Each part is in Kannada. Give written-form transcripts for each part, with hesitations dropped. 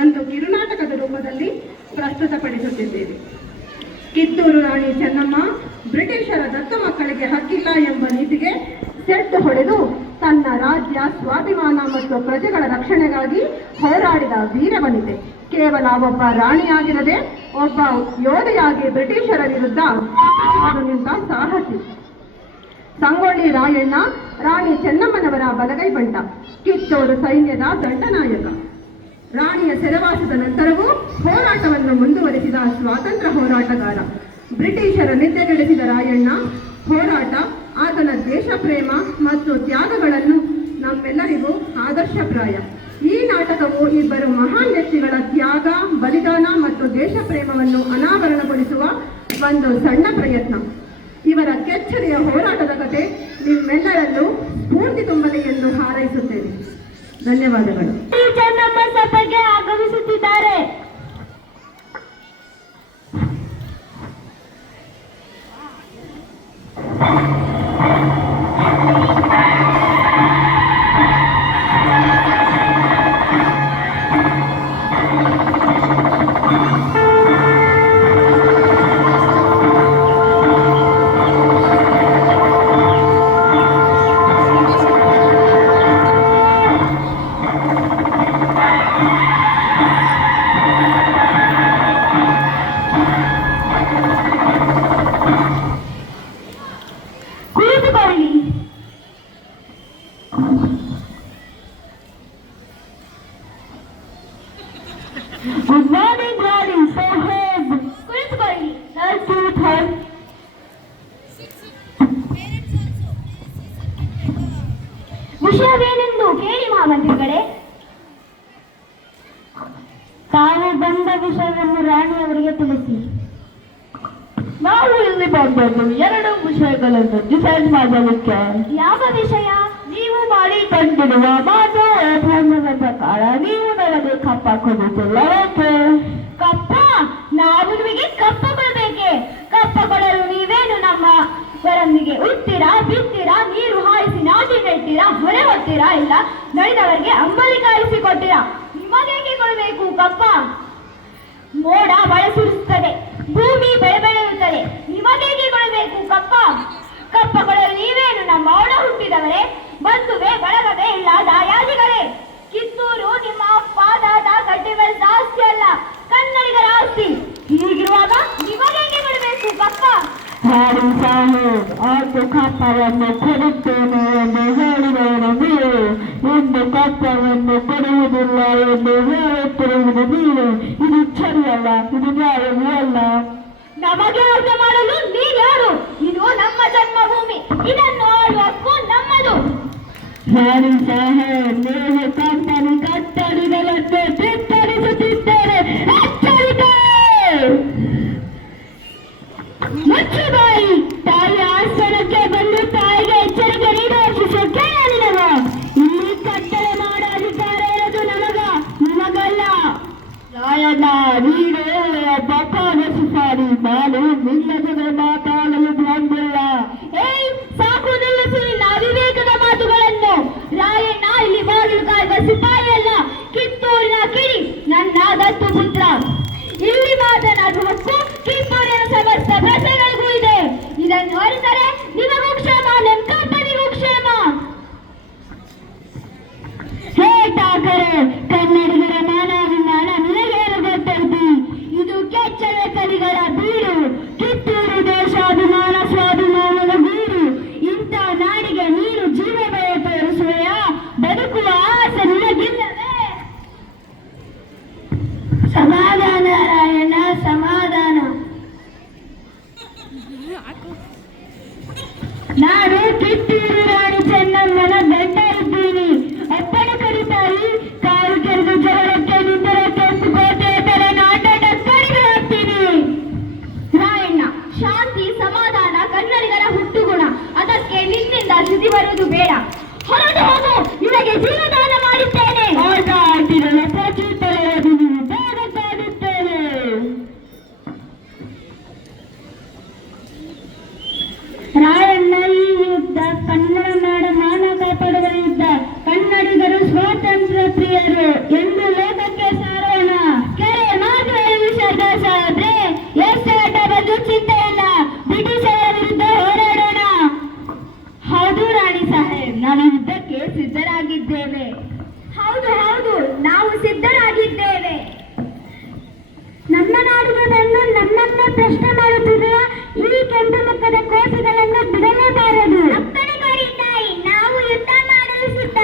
ಒಂದು ಕಿರುನಾಟಕದ ರೂಪದಲ್ಲಿ ಪ್ರಸ್ತುತಪಡಿಸುತ್ತಿದ್ದೇವೆ. ಕಿತ್ತೂರು ರಾಣಿ ಚೆನ್ನಮ್ಮ ಬ್ರಿಟಿಷರ ದತ್ತು ಮಕ್ಕಳಿಗೆ ಹಕ್ಕಿಲ್ಲ ಎಂಬ ನೀತಿಗೆ ಸೆಡ್ಡು ಹೊಡೆದು ತನ್ನ ರಾಜ್ಯ ಸ್ವಾಭಿಮಾನ ಮತ್ತು ಪ್ರಜೆಗಳ ರಕ್ಷಣೆಗಾಗಿ ಹೋರಾಡಿದ ವೀರವನಿತೆ. ಕೇವಲ ಒಬ್ಬ ರಾಣಿಯಾಗಿರದೆ ಒಬ್ಬ ಯೋಧೆಯಾಗಿ ಬ್ರಿಟಿಷರ ವಿರುದ್ಧ ನಿಂತ ಸಾಹಸಿ. ಸಂಗೊಳ್ಳಿ ರಾಯಣ್ಣ ರಾಣಿ ಚೆನ್ನಮ್ಮನವರ ಬಲಗೈ ಬಂಟ, ಕಿತ್ತೂರು ಸೈನ್ಯದ ದಂಡನಾಯಕ. ರಾಣಿಯ ಸೆರೆವಾಸದ ನಂತರವೂ ಹೋರಾಟವನ್ನು ಮುಂದುವರೆಸಿದ ಸ್ವಾತಂತ್ರ್ಯ ಹೋರಾಟಗಾರ. ಬ್ರಿಟಿಷರ ನಿದ್ದೆಗೆಡಿಸಿದ ರಾಯಣ್ಣ ಹೋರಾಟ, ಆತನ ದೇಶ ಪ್ರೇಮ ಮತ್ತು ತ್ಯಾಗಗಳನ್ನು ನಮ್ಮೆಲ್ಲರಿಗೂ ಆದರ್ಶಪ್ರಾಯ. ಈ ನಾಟಕವು ಇಬ್ಬರು ಮಹಾನ್ ವ್ಯಕ್ತಿಗಳ ತ್ಯಾಗ, ಬಲಿದಾನ ಮತ್ತು ದೇಶ ಪ್ರೇಮವನ್ನು ಅನಾವರಣಗೊಳಿಸುವ ಒಂದು ಸಣ್ಣ ಪ್ರಯತ್ನ. ಇವರ ಕೆಚ್ಚೆದೆಯ ಹೋರಾಟದ ಕತೆ ನಿಮ್ಮೆಲ್ಲರಲ್ಲೂ ಸ್ಫೂರ್ತಿ ತುಂಬಲಿ ಎಂದು ಹಾರೈಸುತ್ತೇವೆ. ಧನ್ಯವಾದಗಳು. ಚೆನ್ನಮ್ಮ ಸಭೆಗೆ ಆಗಮಿಸುತ್ತಿದ್ದಾರೆ. Good morning, darling. So home. ಕುಳಿತುಕೊಳ್ಳಿ. ವಿಷಯವೇನೆಂದು ಕೇಳಿ ಮಹಾಮಂತ್ರಿಗಳೇ. ತಾವು ಬಂದ ವಿಷಯವನ್ನು ರಾಣಿಯವರಿಗೆ ತಿಳಿಸಿ. ನಾವು ಇಲ್ಲಿ ಬಂದದ್ದು ಎರಡು ವಿಷಯಗಳನ್ನು ಡಿಸೈಡ್ ಮಾಡಲಿಕ್ಕೆ. ಯಾವ ವಿಷಯ? ನೀವು ಮಾಡಿ ತಂದಿರುವ ಮಾತು ಒಪ್ಪಂದದ ಪ್ರಕಾರ ನೀವು ನನಗೆ ಕಪ್ಪ ಕೊಡುತ್ತಿಲ್ಲವೇಕೆ? ಕಪ್ಪ? ನಾವು ನಿಮಗೆ ಕಪ್ಪ ಕೊಡಬೇಕೆ? ಕಪ್ಪ ಕೊಡಲು ನೀವೇನು ನಮ್ಮವರೊಂದಿಗೆ ಉಡ್ತೀರಾ, ಬಿತ್ತೀರಾ, ನೀರು ಹಾಯಿಸಿ ನಾಟಿ ನೆಡ್ತೀರಾ, ಹೊರೆ ಹೊತ್ತೀರಾ, ಇಲ್ಲ ನಡೆದವರಿಗೆ ಅಂಬಲಿ ಕಾಯಿಸಿ ಕೊಡ್ತೀರಾ? ನಿಮಗೇಕೆ ಕೊಡಬೇಕು ಕಪ್ಪ? ಮೋಡ ಮಳೆ ಸುರಿಸುತ್ತದೆ, ಭೂಮಿ ಬೆಳೆ ಬೆಳೆಯುತ್ತದೆ, ನಿಮಗೇಕೆ ಕೊಡಬೇಕು ಕಪ್ಪ? ಕಪ್ಪ ಕೊಡಲು ನೀವೇನು ನಮ್ಮ ಒಡ ಹುಟ್ಟಿದವರೇ, ಬಂಧುವೇ, ಬಳಗವೇ, ಇಲ್ಲ ದಾಯಾದಿಗಳೇ? ಕಿತ್ತೂರು ನಿಮ್ಮ ಪಾದದ ಗಡ್ಡೆ ಬೆಳೆದ ಆಸ್ತಿ ಅಲ್ಲ, ಕನ್ನಡಿಗರ ಆಸ್ತಿ. ಹೀಗಿರುವಾಗ ನಿಮಗೇಕೆ ಕೊಡಬೇಕು ಕಪ್ಪ? ಹಾಡು ಸಾಹೇಬ್, ಆತು ಕಪ್ಪವನ್ನು ಕೊಡುತ್ತೇನೆ ಎಂದು ಹೇಳಿದವರು ನೀವು, ಇಂದು ಕಪ್ಪವನ್ನು ಕೊಡುವುದಿಲ್ಲ ಎಂದು ಹೇಳುತ್ತಿರುವುದು ನೀವು. ಇದು ಸರಿಯಲ್ಲ, ಇದು ನ್ಯಾಯವೂ ಅಲ್ಲ. ನಮಗೆ ಅರ್ಥ ಮಾಡಲು ನೀವ್ಯಾರು? ಇದು ನಮ್ಮ ಜನ್ಮಭೂಮಿ, ಇದನ್ನು ಆಳುವ ಹಕ್ಕು ನಮ್ಮದು. ಹಾಡು ಸಾಹೇಬ್, ನೀವು ಕಂಪನಿ ಕಟ್ಟಡಿಗಳನ್ನು ಬಿತ್ತರಿಸುತ್ತಿದ್ದೇನೆ, ಎಚ್ಚರಿಕೆ! ಮುಚ್ಚು ಬಾಯಿ. ತಾಯಿ ಆಸ್ಥಾನಕ್ಕೆ ಬಂದು ತಾಯಿಗೆ ಎಚ್ಚರಿಕೆ ನೀಡುವ ಶಿಶು ಕೇಳಲಿಲ್ಲವ? ಇಲ್ಲಿ ಕಟ್ಟಳೆ ಮಾಡೋ ಅಧಿಕಾರ ಇರೋದು ನಿಮಗಲ್ಲ. ರಾಯಣ್ಣ, ನೀನು ಬಪ್ಪಾದ ಸುಪಾರಿ, ನಾನು ನಿನ್ನ ಜೊತೆ ಮಾತಾಡಲು ಬಂದಿಲ್ಲ. ಏಯ್, ಸಾಕು ನಿಲ್ಲಿಸಿ ನಿನ್ನ ಅವಿವೇಕದ ಮಾತುಗಳನ್ನು. ರಾಯಣ್ಣ ಇಲ್ಲಿ ಬಾಗಿಲು ಕಾಯುವ ಸಿಪಾಯಿ ಅಲ್ಲ, ಕಿತ್ತೂರಿನ ಕಿಡಿ, ನನ್ನ ದತ್ತು ಪುತ್ರ. ಇಲ್ಲಿ ಮಾತನಾಡುವ ಹಕ್ಕು ಕಿತ್ತೂರಿನ ಸಮಸ್ತ ಪ್ರಜೆಗಳಿಗೂ ಇದೆ. ಇದನ್ನು ಅರಿತರೆ ನಿಮಗೂ ಕ್ಷೇಮ, ನನ್ನ ಕಂಪನಿಗೂ ಕ್ಷೇಮ. ಹೇ ಠಾಕರೆ, ಕನ್ನಡಿಗರ ಮಾನಾಭಿಮಾನ ನಿನಗೇನು ಗೊತ್ತೈತಿ? ಇದು ಕೆಚ್ಚದ ಕಲಿಗಳ ಬೀಡು, ಕಿತ್ತೂರು ದೇಶಾಭಿಮಾನ ಸ್ವಾಭಿಮಾನದ ಬೀಡು. ಇಂಥ ನಾಡಿಗೆ ನೀನು ಜೀವ ಭಯ ತೋರಿಸುವೆಯ? ಬದುಕುವ ಆಸೆ ನಿನಗಿಲ್ಲವೇ? ಸಮಾಧಾನ ರಾಯಣ್ಣ, ಸಮಾಧಾನ. ನಾನು ಕಿತ್ತೂರು ರಾಣಿ ಚೆನ್ನಮ್ಮನ ಗಂಡ ಇದ್ದೀನಿ. ಅಪ್ಪಣೆ ಕರೀತಾಯಿ. ಕಾಲು ಕೆರೆದು ಜಗಳಕ್ಕೆ ನಿಂತರೆ ಕೆಂಪು ಕೋಟೆ ತರ ನಾಟಕ ಕಡಿಮೆ ಹಾಕ್ತೀನಿ. ರಾಯಣ್ಣ, ಶಾಂತಿ, ಸಮಾಧಾನ ಕನ್ನಡಿಗರ ಹುಟ್ಟುಗುಣ. ಅದಕ್ಕೆ ನಿನ್ನಿಂದ ಚ್ಯುತಿ ಬರುವುದು ಬೇಡ. ಹೊರಟು ಹೋಗು, ನಿನಗೆ ಜೀವದಾನ ಮಾಡಿದ್ದೇನೆ. ಆಟ ಆಡಿರಲ್ಲ, ಪ್ರಚುತ್ತಲೆಯನ್ನು ಬೇಗ ಕಾಡುತ್ತೇನೆ. ಪ್ರಶ್ನೆ ಮಾಡುತ್ತಿರುವ ಈ ಕೆಂಪು ಮುಖದ ಕೋಟಿಗಳನ್ನು ಬಿಡಲೇಬಾರದು. ಅಪ್ಪಣೆ ಕೊಡಿ ತಾಯಿ, ನಾವು ಯುದ್ಧ ಮಾಡಲು ಸಿದ್ಧ.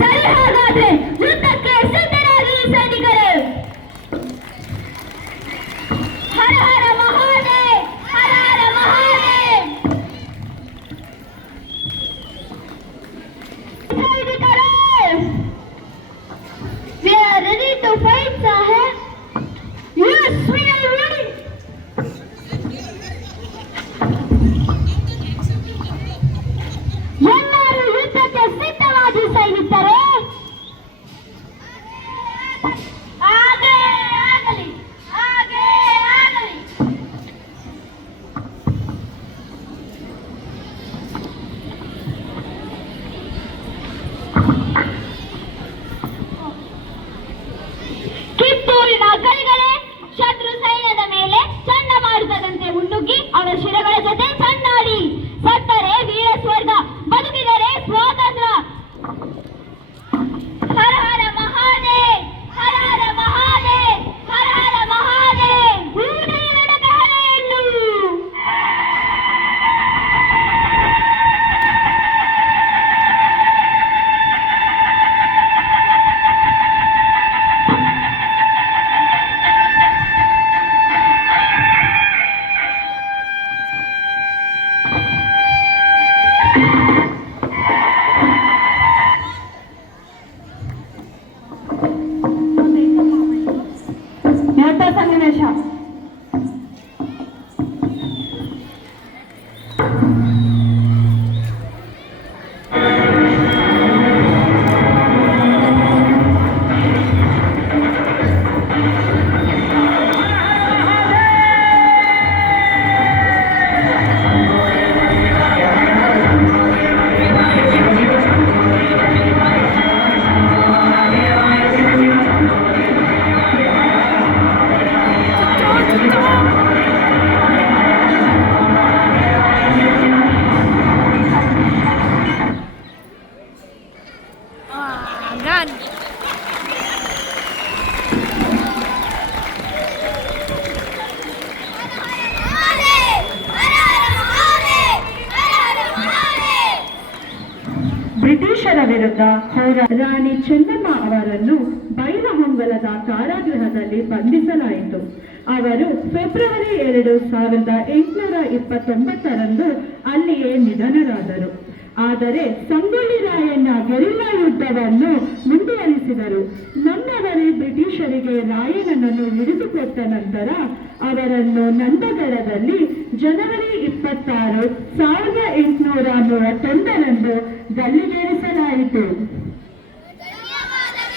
ಸರಿ, ಹಾಗಾದ್ರೆ ಯುದ್ಧಕ್ಕೆ ಸಿದ್ಧರಾಗಿ ಸೈನಿಕರೇ. ಹರ ಹರ ಮಹಾದೇವ್, ಹರ ಹರ Mahadev. ಸೈನಿಕರೇ, we are ready to fight, Sahib. Yes, we are ready. ಎಲ್ಲರೂ ಯುದ್ಧಕ್ಕೆ ಸಿದ್ಧವಾಗಿ ಸೈನಿಕರೇ. ಹಾಗೆ ಆಗಲಿ, ಹಾಗೆ ಆಗಲಿ. ಕಿತ್ತೂರಿನ ಗಲಿಗಳೇ, ಶತ್ರು ಸೈನ್ಯದ ಮೇಲೆ ಚಂಡಮಾರುತದಂತೆ ಮುನ್ನುಗ್ಗಿ ಅವರ ಶಿರಗಳ ಜೊತೆ ಚಂಡಾಡಿ. ಸತ್ತರೆ ವೀರ ಸ್ವರ್ಗ, ಬದುಕಿದರೆ ಸ್ವಾತಂತ್ರ್ಯ. ಹರ ಹರ ಮಹಾದೇವ್, ಹರ ಹರ ಮಹಾದೇವ್, ಹರ ಹರ ಮಹಾದೇವ್. ಹೂದಯದ ಕಹಳೆಯನ್ನು ಯುದ್ಧ ಸನ್ನಿವೇಶ. ಬ್ರಿಟಿಷರ ವಿರುದ್ಧ ರಾಣಿ ಚೆನ್ನಮ್ಮ ಅವರನ್ನು ಬೈಲಹೊಂಗಲದ ಕಾರಾಗೃಹದಲ್ಲಿ ಬಂಧಿಸಲಾಯಿತು. ಅವರು ಫೆಬ್ರವರಿ 2, 1829 ಅಲ್ಲಿಯೇ ನಿಧನರಾದರು. ಆದರೆ ಸಂಗೊಳ್ಳಿ ರಾಯಣ್ಣ ಗೆರಿಲ್ಲಾ ಯುದ್ಧವನ್ನು ಮುಂದುವರಿಸಿದರು. ನನ್ನವರೇ ಬ್ರಿಟಿಷರಿಗೆ ರಾಯಣ್ಣನನ್ನು ಹಿಡಿದುಕೊಟ್ಟ ನಂತರ ಅವರನ್ನು ನಂದಗಡದಲ್ಲಿ ಜನವರಿ 26, 1831 ಗಲ್ಲಿಗೇರಿಸಲಾಯಿತು.